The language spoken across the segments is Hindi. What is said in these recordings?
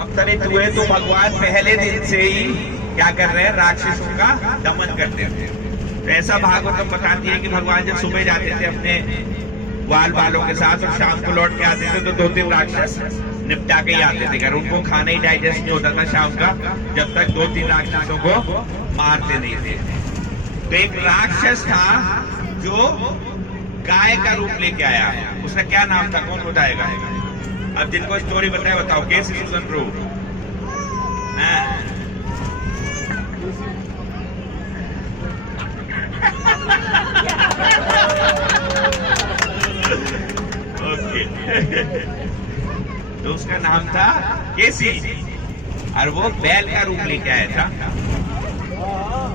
अवतरित हुए तो भगवान पहले दिन से ही क्या कर रहे हैं, राक्षसों का दमन करते थे। तो ऐसा भागवतम बताती है कि भगवान जब सुबह जाते थे अपने ग्वाल बालों के साथ और शाम को लौट के आते थे तो 2-3 राक्षस निपटा के ही आते थे घर। उनको खाना ही डाइजेस्ट नहीं होता था शाम का जब तक 2-3 राक्षसों को मारते नहीं थे। तो एक राक्षस था जो गाय का रूप लेके आया, उसका क्या नाम था, कौन बताएगा? अब जिनको स्टोरी बताए बताओ। केसी सूदन प्रभु। ओके। तो उसका नाम था केसी और वो बैल का रूप लेके आया था।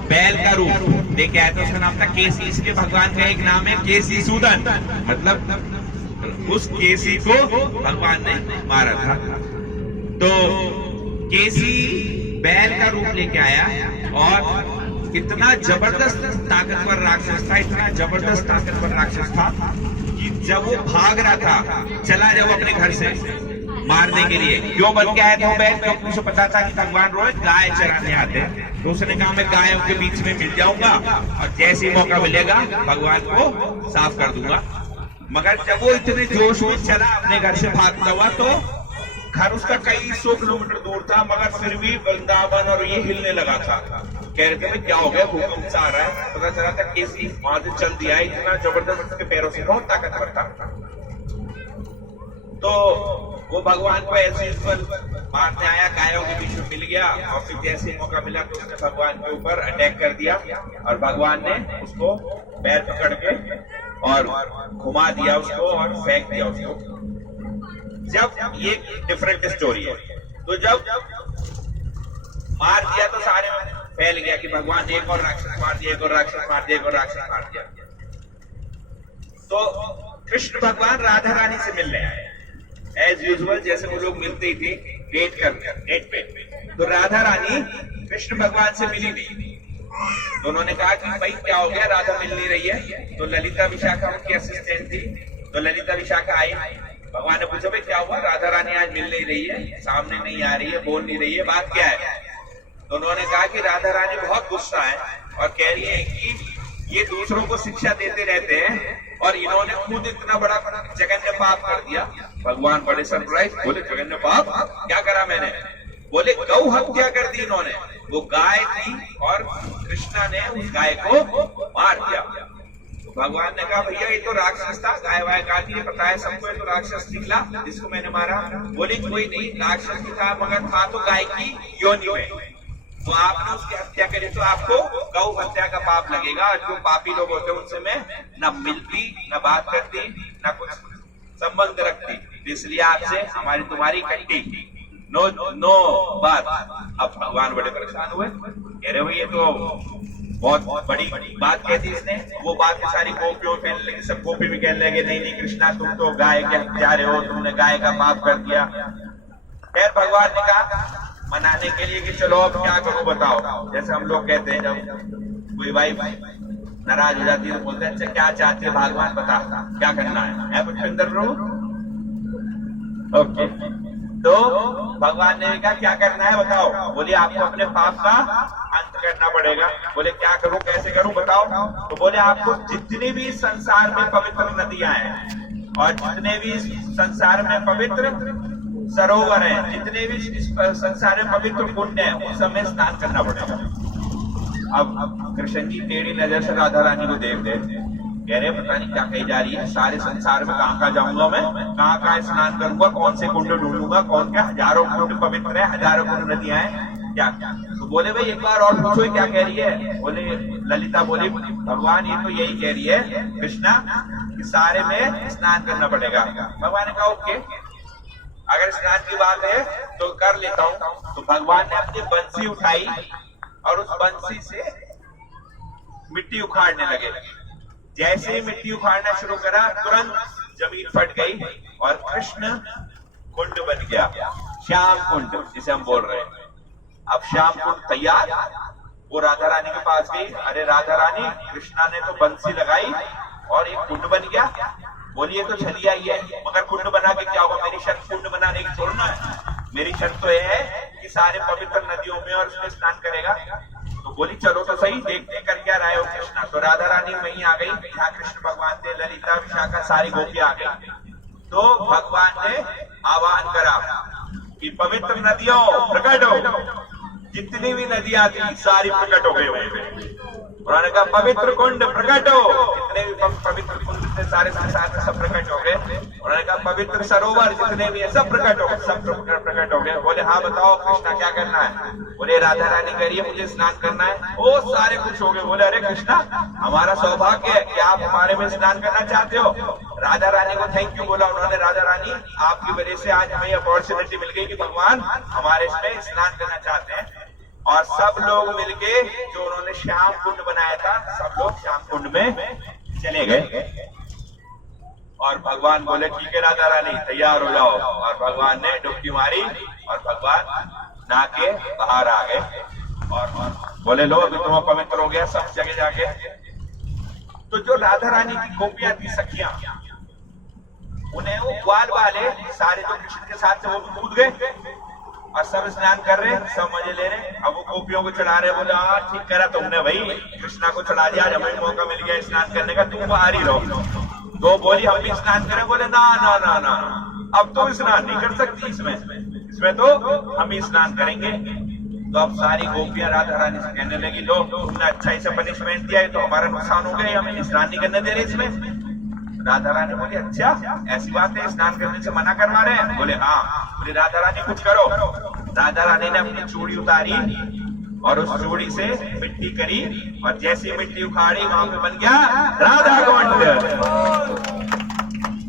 बैल का रूप लेके आया था, उसका नाम था केसी। इसलिए भगवान का एक नाम है केसी सूदन, मतलब उस केसी को भगवान ने मारा था। तो केसी बैल का रूप लेके आया और इतना जबरदस्त ताकतवर राक्षस था, इतना जबरदस्त ताकतवर राक्षस था कि जब वो भाग रहा था, चला जब अपने घर से मारने के लिए, क्यों बन के आया था वो बैल? क्योंकि उसे पता था कि भगवान रोज गाय चराने आते हैं। तो उसने कहा मैं गायों के बीच में मिल जाऊंगा और जैसे ही मौका मिलेगा भगवान को साफ कर दूंगा। मगर जब वो इतने जोश में चला अपने घर से भागता हुआ तो घर उसका कई 100 किलोमीटर दूर था, मगर फिर भी वृंदावन और ये हिलने लगा था। कह रहे थे क्या हो गया, भूकंप सा आ रहा है। पता चला था केसी वहां से चल दिया, इतना जबरदस्त उसके पैरों से बहुत ताकतवर था। तो वो भगवान को ऐसे मारने आया, गायों के बीच में मिल गया और फिर जैसे मौका मिला तो उसने भगवान के ऊपर अटैक कर दिया और भगवान ने उसको पैर पकड़ के और घुमा दिया उसको और फेंक दिया उसको। जब ये डिफरेंट स्टोरी है, तो जब मार दिया तो सारे में फैल गया कि भगवान ने एक और राक्षस मार दिया, एक और राक्षस मार दिया, एक और राक्षस मार दिया। तो कृष्ण भगवान राधा रानी से मिलने आए एज यूजुअल, जैसे वो लोग मिलते ही थे डेट पे। तो राधा रानी कृष्ण भगवान से मिली नहीं। तो उन्होंने कहा कि भाई क्या हो गया, राधा मिल नहीं रही है। तो ललिता विशाखा उनकी असिस्टेंट थी, तो ललिता विशाखा आई। भगवान ने पूछा भाई क्या हुआ, राधा रानी आज मिल नहीं रही है, सामने नहीं आ रही है, बोल नहीं रही है, बात क्या है? तो उन्होंने कहा कि राधा रानी बहुत गुस्सा है और कह रही है कि ये दूसरों को शिक्षा देते रहते हैं और इन्होंने खुद इतना बड़ा जघन्य पाप कर दिया। भगवान बड़े सरप्राइज, बोले जघन्य पाप क्या करा मैंने? बोले गौ हत्या कर दी इन्होंने। वो गाय थी और कृष्णा ने उस गाय को मार दिया। तो भगवान ने कहा भैया ये तो राक्षस था, गाय वाय काटी, ये पता है सबको, ये तो राक्षस निकला जिसको मैंने मारा। बोले कोई नहीं, राक्षस था मगर था तो गाय की योनि में, तो आपने उसकी हत्या करी तो आपको गौ हत्या का पाप लगेगा। और जो पापी लोग होते हैं उनसे मैं न मिलती, न बात करती, न कुछ संबंध रखती, इसलिए आपसे हमारी तुम्हारी कट्टी, नो बात। अब भगवान बड़े परेशान हुए, कह रहे हो ये तो बहुत बड़ी बात कहती इसने। वो बात सारी गोपियों कहने लगी, सब गोपी भी कहने लगे नहीं नहीं कृष्णा तुम तो गाय के हत्यारे हो, तुमने गाय का पाप कर दिया। फिर भगवान ने कहा मनाने के लिए कि चलो अब क्या करूं बताओ। जैसे हम लोग कहते हैं जब कोई वाइफ नाराज हो जाती है तो बोलते हैं अच्छा क्या चाहते हो भगवान बता क्या करना है पुष्पिंदर प्रभु? ओके, तो भगवान ने कहा क्या करना है बताओ। बोले आपको अपने पाप का अंत करना पड़ेगा। बोले क्या करूं, कैसे करूं बताओ। तो बोले आपको जितनी भी संसार में पवित्र नदियां हैं और जितने भी संसार में पवित्र सरोवर है, जितने भी संसार में पवित्र कुंड है, उस समय स्नान करना पड़ेगा। अब कृष्ण जी टेढ़ी नजर से राधा रानी को देख रहे, कह रहे पता नहीं क्या कही जा रही है, सारे संसार में कहाँ कहाँ जाऊंगा मैं, कहाँ कहाँ स्नान करूंगा, कौन से कुंड ढूंढूंगा, कौन क्या, हजारों कुंड पवित्र है, हजारों कुंड नदियां हैं क्या। तो बोले भाई एक बार और पूछो क्या कह रही है। बोले ललिता बोली भगवान ये तो यही कह रही है कृष्णा कि सारे में स्नान करना पड़ेगा। भगवान ने कहा ओके, अगर स्नान की बात है तो कर लेता हूं। तो भगवान ने अपनी बंसी उठाई और उस बंसी से मिट्टी उखाड़ने लगे। जैसे ही मिट्टी उखाड़ना शुरू करा तुरंत जमीन फट गई और कृष्ण कुंड बन गया, श्याम कुंड जिसे हम बोल रहे हैं। अब श्याम कुंड तैयार, वो राधा रानी के पास गई, अरे राधा रानी कृष्णा ने तो बंसी लगाई और एक कुंड बन गया। बोलिए तो चली आई है, मगर कुंड बना के क्या होगा, मेरी शर्त कुंड बनाने की छोड़ना है। मेरी शर्त तो यह है कि सारे पवित्र नदियों में और उसमें स्नान करेगा। तो बोली चलो तो सही, देखते कर क्या रहे हो कृष्णा। तो राधा रानी वहीं आ गई जहाँ कृष्ण भगवान थे, ललिता विशाखा सारी गोपी आ गई। तो भगवान ने आह्वान करा कि पवित्र नदियों प्रकट हो। जितनी भी नदियां थी सारी प्रकट हो गई वहीं पे। उन्होंने कहा पवित्र कुंड प्रकट हो। जितने भी पवित्र कुंड थे सारे संसार में सब प्रकट हो गए। उन्होंने कहा पवित्र सरोवर जितने भी है सब प्रकट हो, सब प्रकट हो गए। बोले हाँ बताओ कृष्णा क्या करना है। बोले राधा रानी कह रही है मुझे स्नान करना है। ओ सारे खुश हो गए, बोले अरे कृष्णा हमारा सौभाग्य है कि आप हमारे में स्नान करना चाहते हो। राधा रानी को थैंक यू बोला उन्होंने। राधा रानी आपकी वजह से आज हमें अपॉर्चुनिटी मिल गई कि भगवान हमारे इसमें स्नान करना चाहते हैं। और सब लोग मिलके जो उन्होंने श्याम कुंड बनाया था सब लोग श्याम कुंड में चले गए। और भगवान बोले ठीक है राधा रानी तैयार हो जाओ। और भगवान ने डुबकी मारी और भगवान नहा के बाहर आ गए। और बोले लो अभी तुम पवित्र हो गया सब जगह जाके। तो जो राधा रानी की गोपियां थी सखियां, उन्हें वो ग्वाल वाले सारे जो कृष्ण के साथ थे वो भी कूद गए और सब स्नान कर रहे हैं, सब मजे ले रहे हैं। अब वो गोपियों को चढ़ा रहे, बोले हाँ ठीक करा तुमने भाई, कृष्णा को चढ़ा दिया, आज हमें मौका मिल गया स्नान करने का, तुम बाहर ही रहो। तो बोली हम भी स्नान करें। बोले ना ना ना ना अब तो स्नान नहीं कर सकती इसमें तो हम ही स्नान करेंगे। तो अब सारी गोपियां राधा रानी से कहने लगी लो तुमने अच्छा ही से पनिशमेंट दिया है तो हमारा नुकसान हो गया, हमें स्नान नहीं करने दे रहे इसमें। राधा रानी बोली अच्छा ऐसी बात है, स्नान करने से मना करवा रहे हैं। बोले हाँ। बोले राधा रानी कुछ करो। राधा रानी ने अपनी चूड़ी उतारी और उस चूड़ी से मिट्टी करी और जैसी मिट्टी उखाड़ी वहां पे बन गया राधा कुंड।